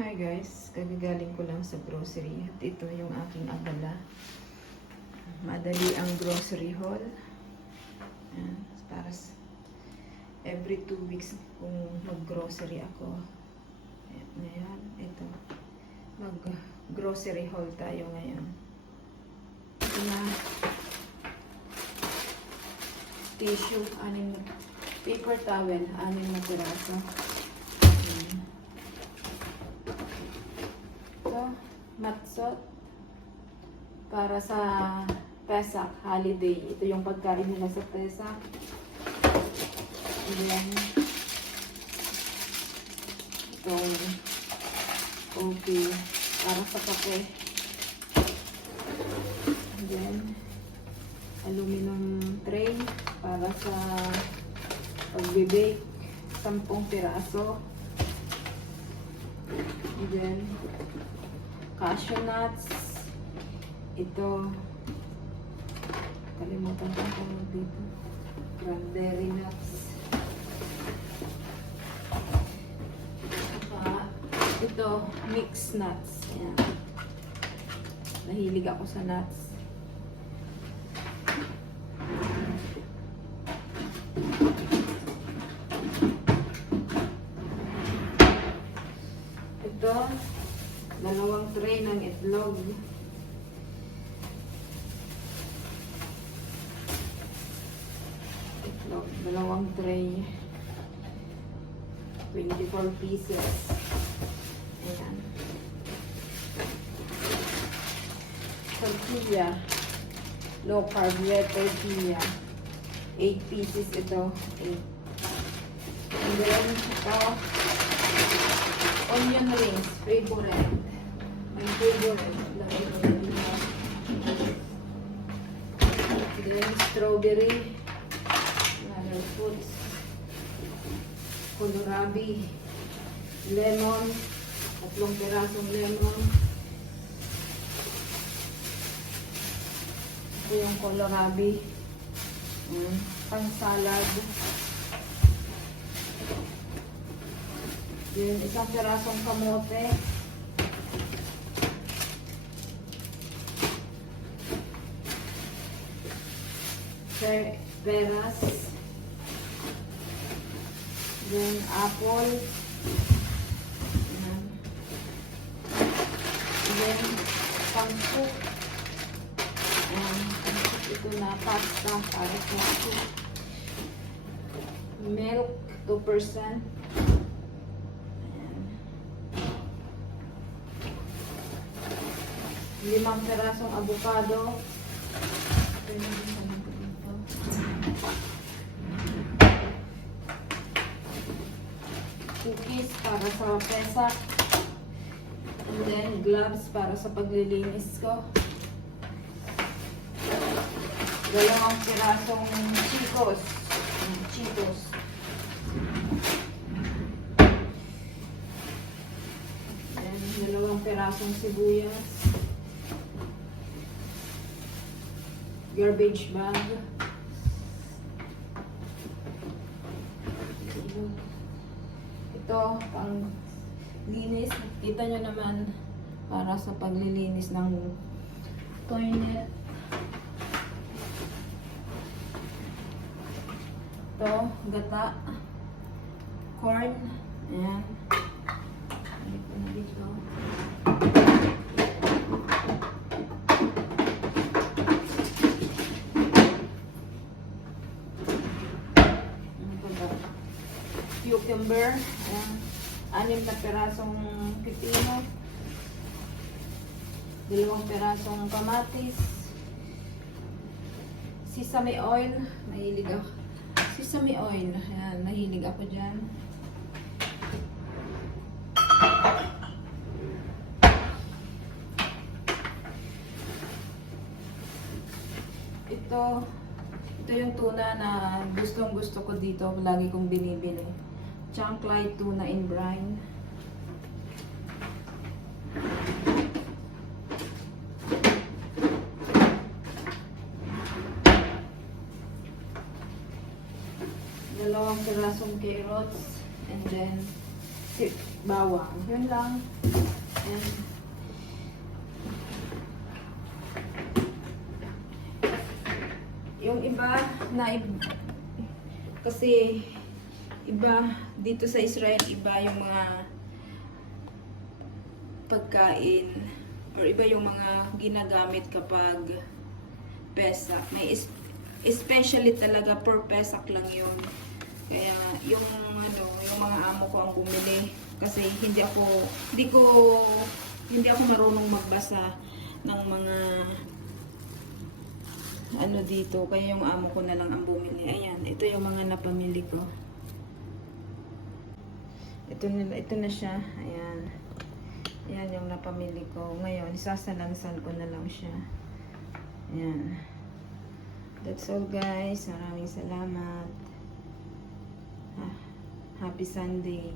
Hi guys, kagagaling ko lang sa grocery at ito yung aking abala. Madali ang grocery haul. Ayan, para every 2 weeks kung mag-grocery ako. Ayan, ngayon, ito. Mag-grocery haul tayo ngayon. Ito na. Tissue, paper towel, 6 na piraso. Matsot para sa Pesach holiday. Ito yung pagkain nila sa Pesach. Ayan. Itong coffee para sa kape. Ayan. Aluminum tray para sa pag-bake. 10 piraso. Ayan. Cashew nuts. Ito. Kalimutan ko kung dito. Cranberry nuts. Ito, mixed nuts. Ayan. Nahilig ako sa nuts. Ito, 2 tray ng itlog. Itlog, 2 tray. 24 pieces. Ayan. Tortilla. Low carb red tortilla. 8 pieces ito. 8. And then, ito, onion rings. Favorite. My favorite. Then, strawberry. Another fruits. Kohlrabi. Lemon. 3 pirasong lemon. Ito yung kohlrabi. Pang salad. Then, 1 pirasong kamote. Peras. Then, apple. Ayan. Then, pang-soup. Ayan. Ito na pasta para sa soup. Milk, 2%. Ayan. 5 pirasong avocado. Ito yung dito. Cookies para sa Pesach. And then gloves para sa paglilinis ko. 2 pirasong Cheetos. Cheetos. And 2 pirasong sibuyas. Garbage bag. Ito, pang linis. Kita nyo naman para sa paglilinis ng toilet. Ito, gata. Corn. Ayan. Ito na dito. Cucumber. Ayan. 6 na pirasong pipino. 2 pirasong kamatis. Sesame oil. Mahilig ako. Sesame oil. Ayan. Mahilig ako dyan. Ito yung tuna na gustong gusto ko dito. Lagi kong binibili. Chunk light tuna in brine. Dalawang pirasong carrots and then bawang. Yun lang. And, yung iba na kasi iba dito sa Israel, iba yung mga pagkain or iba yung mga ginagamit kapag Pesach. May especially talaga per Pesach lang yun. Kaya yung ano, yung mga amo ko ang bumili kasi hindi ako marunong magbasa ng mga ano dito, kaya yung amo ko na lang ang bumili. Ayan, ito yung mga napamili ko. Ito na siya. Ayan. Ayan yung napamili ko. Ngayon, sasalansan ko na lang siya. Ayan. That's all guys. Maraming salamat. Happy Sunday.